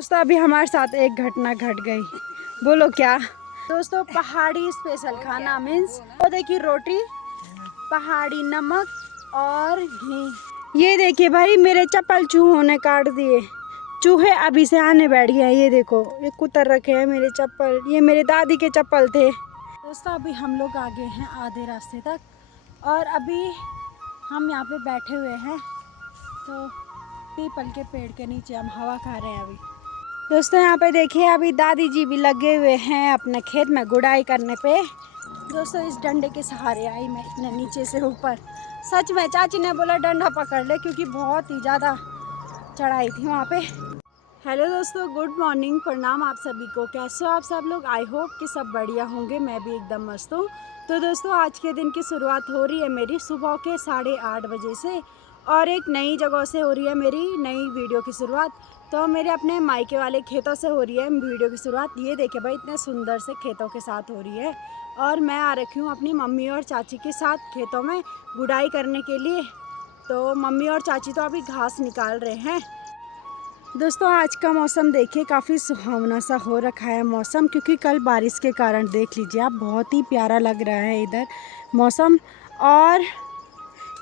दोस्तों अभी हमारे साथ एक घटना घट गई। बोलो क्या दोस्तों? पहाड़ी स्पेशल खाना मीन्स वो देखिए रोटी, पहाड़ी नमक और घी। ये देखिए भाई मेरे चप्पल चूहों ने काट दिए। चूहे अभी से आने बैठ गए। ये देखो ये कुतर रखे हैं मेरे चप्पल। ये मेरे दादी के चप्पल थे। दोस्तों अभी हम लोग आ गए हैं आधे रास्ते तक और अभी हम यहाँ पे बैठे हुए हैं तो पीपल के पेड़ के नीचे हम हवा खा रहे हैं। अभी दोस्तों यहाँ पे देखिए अभी दादी जी भी लगे हुए हैं अपने खेत में गुड़ाई करने पे। दोस्तों इस डंडे के सहारे आई मैं इतने नीचे से ऊपर। सच में चाची ने बोला डंडा पकड़ ले क्योंकि बहुत ही ज़्यादा चढ़ाई थी वहाँ पे। हेलो दोस्तों, गुड मॉर्निंग, प्रणाम आप सभी को। कैसे हो आप सब लोग? आई होप कि सब बढ़िया होंगे। मैं भी एकदम मस्त हूँ। तो दोस्तों आज के दिन की शुरुआत हो रही है मेरी सुबह के 8:30 बजे से और एक नई जगह से हो रही है मेरी नई वीडियो की शुरुआत। तो मेरे अपने मायके वाले खेतों से हो रही है वीडियो की शुरुआत। ये देखिए भाई इतने सुंदर से खेतों के साथ हो रही है और मैं आ रखी हूँ अपनी मम्मी और चाची के साथ खेतों में गुड़ाई करने के लिए। तो मम्मी और चाची तो अभी घास निकाल रहे हैं। दोस्तों आज का मौसम देखिए काफ़ी सुहावना सा हो रखा है मौसम, क्योंकि कल बारिश के कारण देख लीजिए आप बहुत ही प्यारा लग रहा है इधर मौसम। और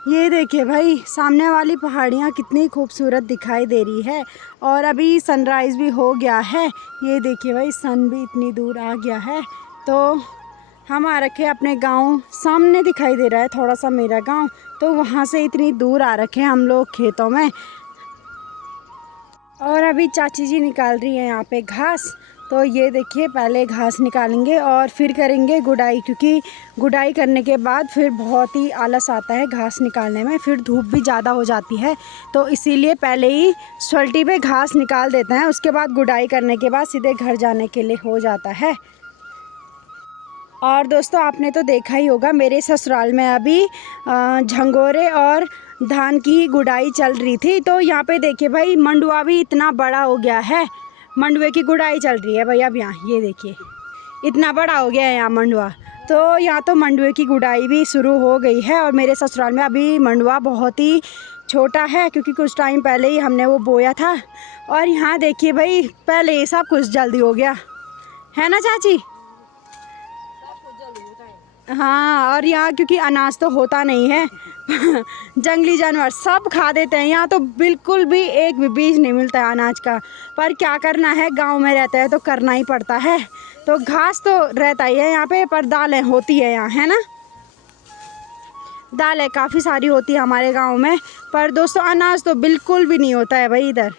ये देखिए भाई सामने वाली पहाड़ियाँ कितनी खूबसूरत दिखाई दे रही है और अभी सनराइज़ भी हो गया है। ये देखिए भाई सन भी इतनी दूर आ गया है। तो हम आ रखे अपने गांव, सामने दिखाई दे रहा है थोड़ा सा मेरा गांव, तो वहाँ से इतनी दूर आ रखे हम लोग खेतों में। और अभी चाची जी निकाल रही है यहाँ पे घास। तो ये देखिए पहले घास निकालेंगे और फिर करेंगे गुड़ाई, क्योंकि गुड़ाई करने के बाद फिर बहुत ही आलस आता है घास निकालने में, फिर धूप भी ज़्यादा हो जाती है। तो इसीलिए पहले ही सल्टी पे घास निकाल देते हैं, उसके बाद गुड़ाई करने के बाद सीधे घर जाने के लिए हो जाता है। और दोस्तों आपने तो देखा ही होगा मेरे ससुराल में अभी झंगोरे और धान की गुड़ाई चल रही थी। तो यहाँ पे देखिए भाई मंडुआ भी इतना बड़ा हो गया है। मंडुए की गुड़ाई चल रही है भाई अब यहाँ, ये देखिए इतना बड़ा हो गया है यहाँ मंडुआ। तो यहाँ तो मंडुए की गुड़ाई भी शुरू हो गई है और मेरे ससुराल में अभी मंडुआ बहुत ही छोटा है, क्योंकि कुछ टाइम पहले ही हमने वो बोया था। और यहाँ देखिए भाई पहले ये सब कुछ जल्दी हो गया है ना चाची? हाँ, और यहाँ क्योंकि अनाज तो होता नहीं है जंगली जानवर सब खा देते हैं। यहाँ तो बिल्कुल भी एक भी बीज नहीं मिलता है अनाज का, पर क्या करना है, गांव में रहता है तो करना ही पड़ता है। तो घास तो रहता ही है यहाँ पे, पर दालें होती है यहाँ, है ना? दालें काफ़ी सारी होती है हमारे गांव में, पर दोस्तों अनाज तो बिल्कुल भी नहीं होता है भाई इधर।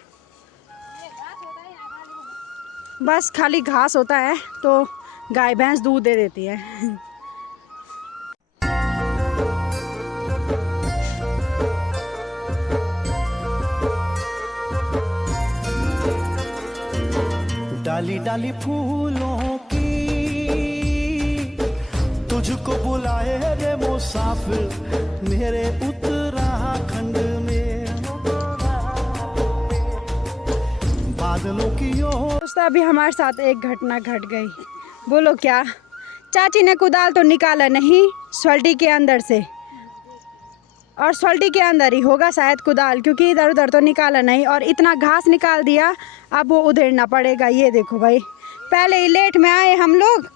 बस खाली घास होता है तो गाय भैंस दूध दे देती है डाली डाली फूलों की तुझको बुलाए रे मुसाफिर मेरे उत्तराखंड में बादलों की ओर। दोस्तों अभी हमारे साथ एक घटना घट गई। बोलो क्या? चाची ने कुदाल तो निकाला नहीं सल्टी के अंदर से, और सल्टी के अंदर ही होगा शायद कुदाल, क्योंकि इधर उधर तो निकाला नहीं और इतना घास निकाल दिया। अब वो उधेड़ना पड़ेगा। ये देखो भाई पहले ही लेट में आए हम लोग,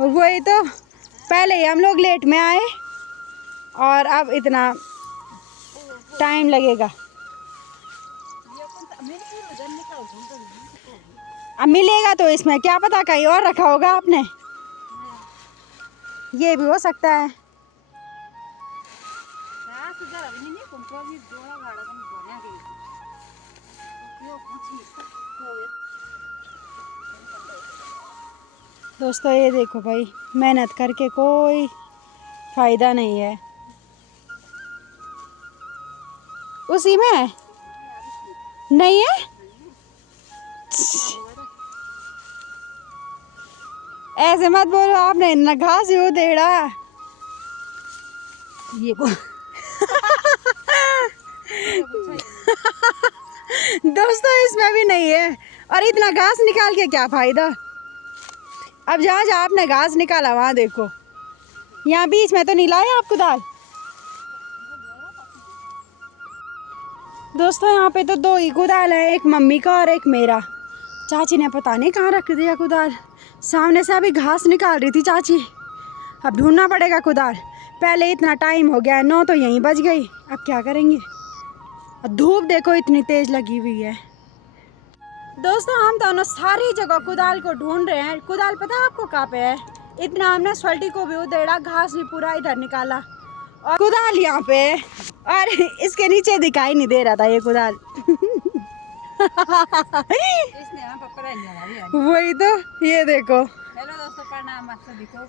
वही तो पहले ही हम लोग लेट में आए और अब इतना टाइम लगेगा। अब मिलेगा तो इसमें क्या पता कहीं और रखा होगा आपने, ये भी हो सकता है। दोस्तों ये देखो भाई मेहनत करके कोई फायदा नहीं है। उसी में नहीं है, ऐसे मत बोलो, आपने इतना घास ही उधेड़ा ये दोस्तों इसमें भी नहीं है और इतना घास निकाल के क्या फायदा। अब जहाँ जहाँ आपने घास निकाला वहाँ देखो, यहाँ बीच में तो नहीं लाया आप कुदाल। दोस्तों यहाँ पे तो दो ही कुदाल है, एक मम्मी का और एक मेरा। चाची ने पता नहीं कहाँ रख दिया कुदाल। सामने से अभी घास निकाल रही थी चाची, अब ढूंढना पड़ेगा कुदाल। पहले इतना टाइम हो गया, 9 तो यहीं बज गई, अब क्या करेंगे। धूप देखो इतनी तेज लगी हुई है। दोस्तों हम दोनों सारी जगह कुदाल को ढूंढ रहे हैं। कुदाल पता है आपको कहाँ पे है? इतना हमने सल्टी को भी उधेड़ा, घास भी पूरा इधर निकाला और कुदाल यहाँ पे है। और इसके नीचे दिखाई नहीं दे रहा था ये कुदाल। इसने हम पकड़ा नहीं हमारी। वही तो, ये देखो। हेलो दोस्तों, प्रणाम आप सभी को।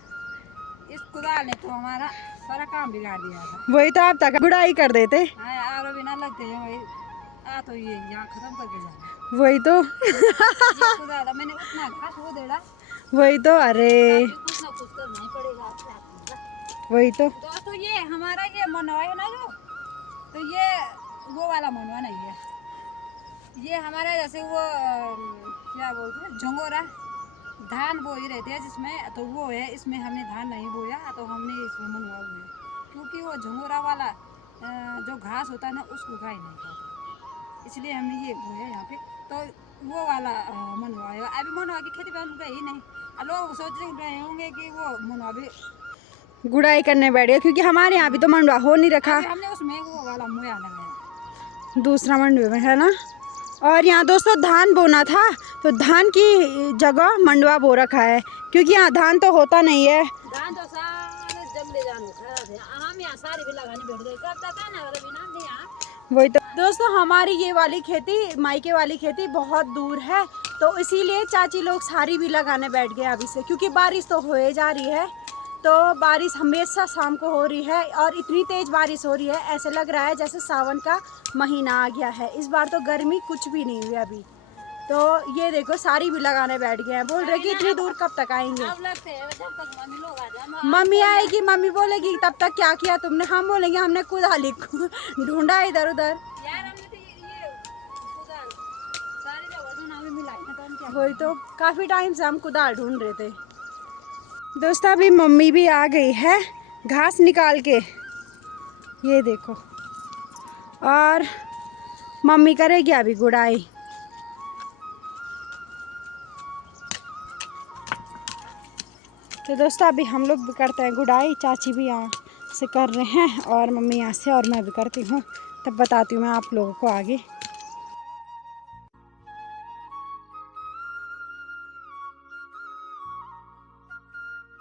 इस कुदाल ने तो हमारा सारा काम बिगाड़ दिया था। वही तो, आप तक गुड़ाई कर देते। हाँ यार, भी ना लगते हैं वही आ तो ये यहाँ खत्म करके जा। वही तो। ये कुदाल मैंने उतना घास वो देड़ा। वही तो, अरे कुछ ना कुछ करना ही पड़ेगा आपको। वही तो। दोस्तों ये हमारा ये मनवा है ना जो, तो ये वो वाला मनवा नहीं है। ये हमारा जैसे वो क्या बोलते हैं, झंगोरा धान बोई रहते हैं जिसमें, तो वो है। इसमें हमने धान नहीं बोया तो हमने इसमें मनवा हुए, क्योंकि वो झंगोरा वाला जो घास होता है ना उसको गाय नहीं खाता, इसलिए हमने ये बोया यहाँ पे। तो वो वाला मनवा है। अभी मनवा की खेती पर गई ही नहीं। लोग सोच रहे होंगे कि वो मनवा भी गुड़ाई करने बैठ गए, क्योंकि हमारे यहाँ भी तो मंडवा हो नहीं रखा। हमने उसमें वो वाला मोया लगाया, दूसरा मंडवे में है ना। और यहाँ दोस्तों धान बोना था, तो धान की जगह मंडवा बो रखा है, क्योंकि यहाँ धान तो होता नहीं है। धान तो सारे जंगली जानवर खा थे, हम यहाँ सारी भी लगाने बैठ गए। कब तक है ना बिना यहाँ। वही तो दोस्तों, हमारी ये वाली खेती, मायके वाली खेती बहुत दूर है, तो इसीलिए चाची लोग सारी भी लगाने बैठ गए अभी से, क्योंकि बारिश तो होए जा रही है। तो बारिश हमेशा शाम को हो रही है और इतनी तेज बारिश हो रही है, ऐसे लग रहा है जैसे सावन का महीना आ गया है। इस बार तो गर्मी कुछ भी नहीं हुई अभी। तो ये देखो सारी भी लगाने बैठ गए हैं, बोल रहे कि इतनी दूर कब तक आएंगे। अब लगते हैं जब तक मम्मी लोग आ जाए। मम्मी आएगी, मम्मी बोलेगी तब तक क्या किया तुमने, हम बोलेंगे हमने कुदाली ढूंढा इधर उधर। यार हमने तो ये कुदाल सारी जगह ढूंढा, हमें मिला ही ना, तो हम क्या वही तो, काफी टाइम से हम कुदाल ढूंढ रहे थे। दोस्तों अभी मम्मी भी आ गई है घास निकाल के, ये देखो। और मम्मी करेगी अभी गुड़ाई। तो दोस्तों अभी हम लोग भी करते हैं गुड़ाई। चाची भी यहाँ से कर रहे हैं और मम्मी यहाँ से, और मैं भी करती हूँ। तब बताती हूँ मैं आप लोगों को आगे।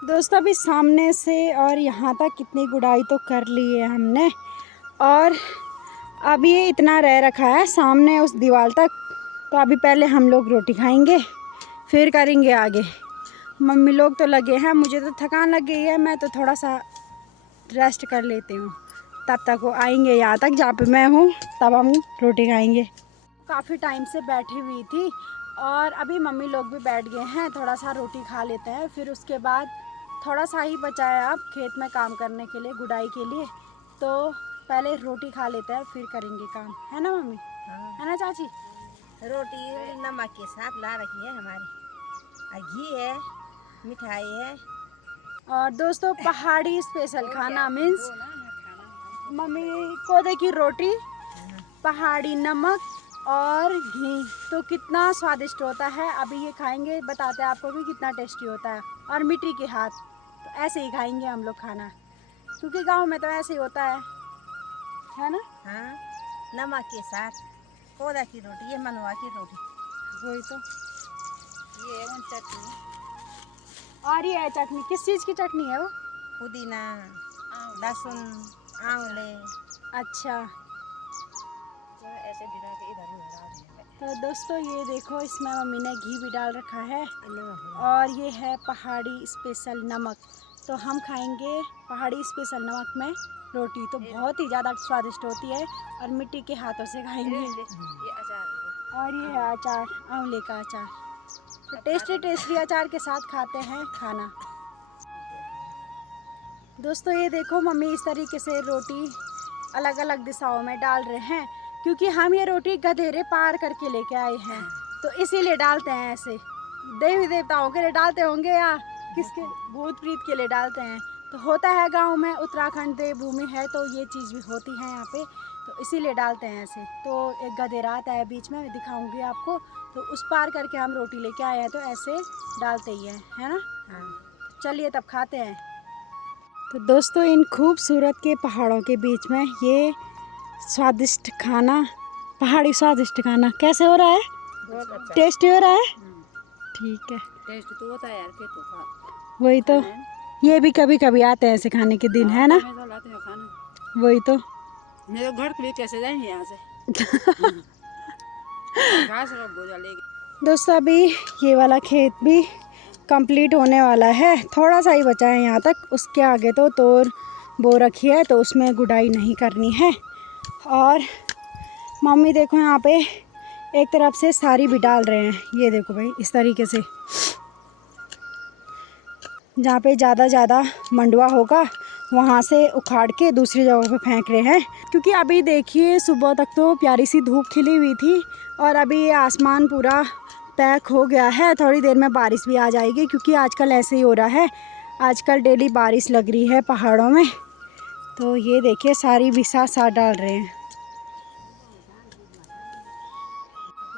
दोस्तों अभी सामने से और यहाँ तक कितनी गुड़ाई तो कर ली है हमने, और अभी ये इतना रह रखा है सामने उस दीवार तक। तो अभी पहले हम लोग रोटी खाएंगे, फिर करेंगे आगे। मम्मी लोग तो लगे हैं, मुझे तो थकान लग गई है, मैं तो थोड़ा सा रेस्ट कर लेती हूँ। तब तक वो आएंगे यहाँ तक जहाँ पे मैं हूँ, तब हम रोटी खाएंगे। काफ़ी टाइम से बैठी हुई थी और अभी मम्मी लोग भी बैठ गए हैं। थोड़ा सा रोटी खा लेते हैं, फिर उसके बाद थोड़ा सा ही बचा है अब खेत में काम करने के लिए, गुड़ाई के लिए। तो पहले रोटी खा लेते हैं, फिर करेंगे काम, है ना मम्मी? हाँ। है ना चाची? रोटी नमक के साथ ला रखी है हमारी, घी है, मिठाई है। और दोस्तों पहाड़ी स्पेशल खाना मीन्स मम्मी कोदे की रोटी, पहाड़ी नमक और घी, तो कितना स्वादिष्ट होता है। अभी ये खाएंगे, बताते हैं आपको भी कितना टेस्टी होता है। और मिट्टी के हाथ, तो ऐसे ही खाएंगे हम लोग खाना, क्योंकि गांव में तो ऐसे ही होता है ना। हाँ, नमक के साथ कोदा की रोटी, ये मनवा की रोटी। वही तो। ये उन चटनी, और ये है चटनी, किस चीज़ की चटनी है वो? पुदीना, लहसुन, आंवले। अच्छा, ऐसे गिरा के इधर उधर। तो दोस्तों ये देखो, इसमें मम्मी ने घी भी डाल रखा है और ये है पहाड़ी स्पेशल नमक। तो हम खाएंगे पहाड़ी स्पेशल नमक में रोटी, तो बहुत ही ज़्यादा स्वादिष्ट होती है और मिट्टी के हाथों से खाएंगे। ये अचार, और ये है अचार, आंवले का अचार। तो टेस्टी टेस्टी अचार के साथ खाते हैं खाना। दोस्तों ये देखो, मम्मी इस तरीके से रोटी अलग अलग दिशाओं में डाल रहे हैं, क्योंकि हम ये रोटी गधेरे पार करके लेके आए हैं, तो इसीलिए डालते हैं ऐसे। देवी देवताओं के लिए डालते होंगे या किसके, भूत प्रीत के लिए डालते हैं। तो होता है गांव में, उत्तराखंड देवभूमि है, तो ये चीज़ भी होती है यहाँ पे। तो इसीलिए डालते हैं ऐसे। तो एक गधेरा आता है बीच में, दिखाऊंगी आपको। तो उस पार करके हम रोटी लेके आए हैं, तो ऐसे डालते ही हैं, है ना। चलिए तब खाते हैं। तो दोस्तों इन खूबसूरत के पहाड़ों के बीच में ये स्वादिष्ट खाना, पहाड़ी स्वादिष्ट खाना कैसे हो रहा है? बहुत अच्छा। टेस्टी हो रहा है? ठीक है। टेस्ट तो होता है यार, के तो वही तो, ये भी कभी कभी आते हैं ऐसे खाने के दिन, है ना। तो लाते हैं खाना। वही तो। मेरे घर के लिए कैसे जाएंगे यहाँ से? घास और बोझा लेके। दोस्तों अभी ये वाला खेत भी कंप्लीट होने वाला है, थोड़ा सा ही बचा है यहाँ तक। उसके आगे तो तोर बो रखी है, तो उसमें गुड़ाई नहीं करनी है। और मम्मी देखो यहाँ पे एक तरफ से सारी भी डाल रहे हैं, ये देखो भाई इस तरीके से। जहाँ पे ज़्यादा मंडुआ होगा वहाँ से उखाड़ के दूसरी जगहों पे फेंक रहे हैं। क्योंकि अभी देखिए सुबह तक तो प्यारी सी धूप खिली हुई थी, और अभी आसमान पूरा पैक हो गया है। थोड़ी देर में बारिश भी आ जाएगी, क्योंकि आजकल ऐसे ही हो रहा है, आजकल डेली बारिश लग रही है पहाड़ों में। तो ये देखिए सारी भी साथ डाल रहे हैं।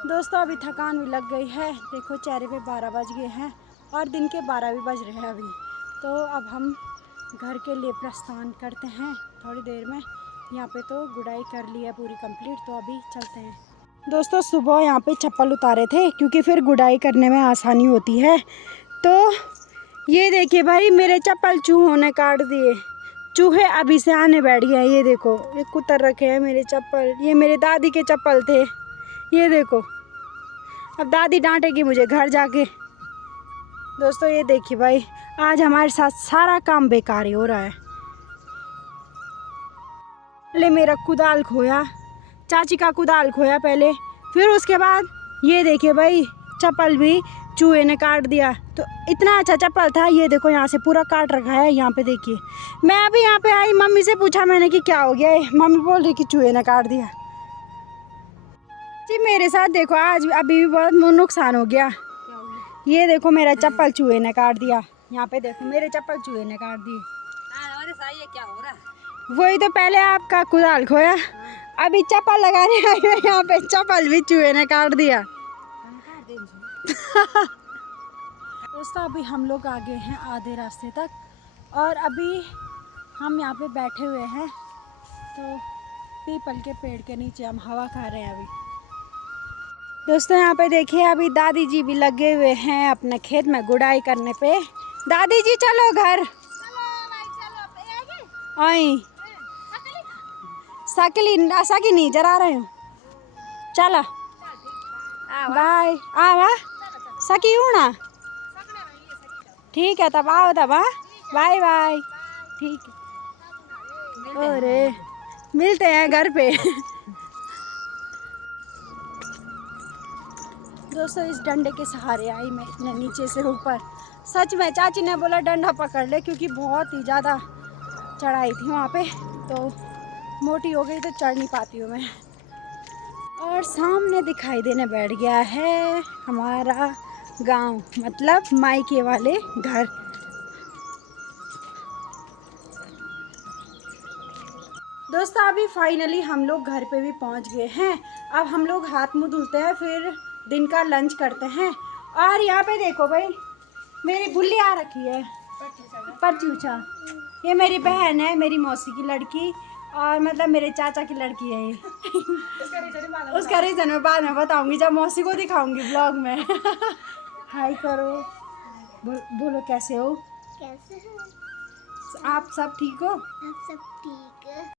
दोस्तों अभी थकान भी लग गई है, देखो चेहरे पे 12 बज गए हैं और दिन के 12 भी बज रहे हैं अभी। तो अब हम घर के लिए प्रस्थान करते हैं थोड़ी देर में। यहाँ पे तो गुड़ाई कर ली है पूरी कंप्लीट, तो अभी चलते हैं। दोस्तों सुबह यहाँ पे चप्पल उतारे थे, क्योंकि फिर गुड़ाई करने में आसानी होती है। तो ये देखिए भाई मेरे चप्पल चूहों ने काट दिए, चूहे अभी से आने बैठ गए हैं। ये देखो ये कुतर रखे हैं मेरे चप्पल, ये मेरे दादी के चप्पल थे, ये देखो। अब दादी डांटेगी मुझे घर जाके। दोस्तों ये देखिए भाई आज हमारे साथ सारा काम बेकार ही हो रहा है। पहले मेरा कुदाल खोया, चाची का कुदाल खोया पहले, फिर उसके बाद ये देखिए भाई चप्पल भी चूहे ने काट दिया। तो इतना अच्छा चप्पल था, ये देखो यहाँ से पूरा काट रखा है। यहाँ पे देखिए मैं अभी यहाँ पे आई, मम्मी से पूछा मैंने कि क्या हो गया है, मम्मी बोल रही कि चूहे ने काट दिया। जी मेरे साथ देखो आज अभी भी बहुत नुकसान हो गया। ये देखो मेरा चप्पल चूहे ने काट दिया, यहाँ पे देखो मेरे चप्पल चूहे ने काट दिए। हमारे साथ ये क्या हो रहा है? वही तो, पहले आपका कुदाल खोया, अभी चप्पल लगाने आई है, यहाँ पे चप्पल भी चूहे ने काट दिया। दोस्तों अभी हम लोग आ गए हैं आधे रास्ते तक, और अभी हम यहाँ पे बैठे हुए हैं। तो पीपल के पेड़ के नीचे हम हवा खा रहे हैं अभी। दोस्तों यहाँ पे देखिए अभी दादी जी भी लगे हुए हैं अपने खेत में गुड़ाई करने पे। दादी जी चलो घर। आई साकी नहीं जरा रहे हो, चलो बाय। आवा सकी हूँ ना, ठीक है तब आओ तब। हाँ बाय बाय, ठीक है। अरे मिलते हैं घर पे। दोस्तों इस डंडे के सहारे आई मैं इतने नीचे से ऊपर। सच में चाची ने बोला डंडा पकड़ ले, क्योंकि बहुत ही ज़्यादा चढ़ाई थी वहाँ पे, तो मोटी हो गई तो चढ़ नहीं पाती हूँ मैं। और सामने दिखाई देने बैठ गया है हमारा गांव, मतलब मायके वाले घर। दोस्तों अभी फाइनली हम लोग घर पे भी पहुंच गए हैं। अब हम लोग हाथ मुंह धुलते हैं, फिर दिन का लंच करते हैं। और यहाँ पे देखो भाई मेरी बुल्ली आ रखी है, परचूचा। ये मेरी बहन है, मेरी मौसी की लड़की, और मतलब मेरे चाचा की लड़की है ये। उसका रीज़न मैं बाद में बताऊंगी, जब मौसी को दिखाऊंगी ब्लॉग में। हाय करो, बोलो कैसे हो? कैसे हो? आप सब ठीक हो? आप सब ठीक है?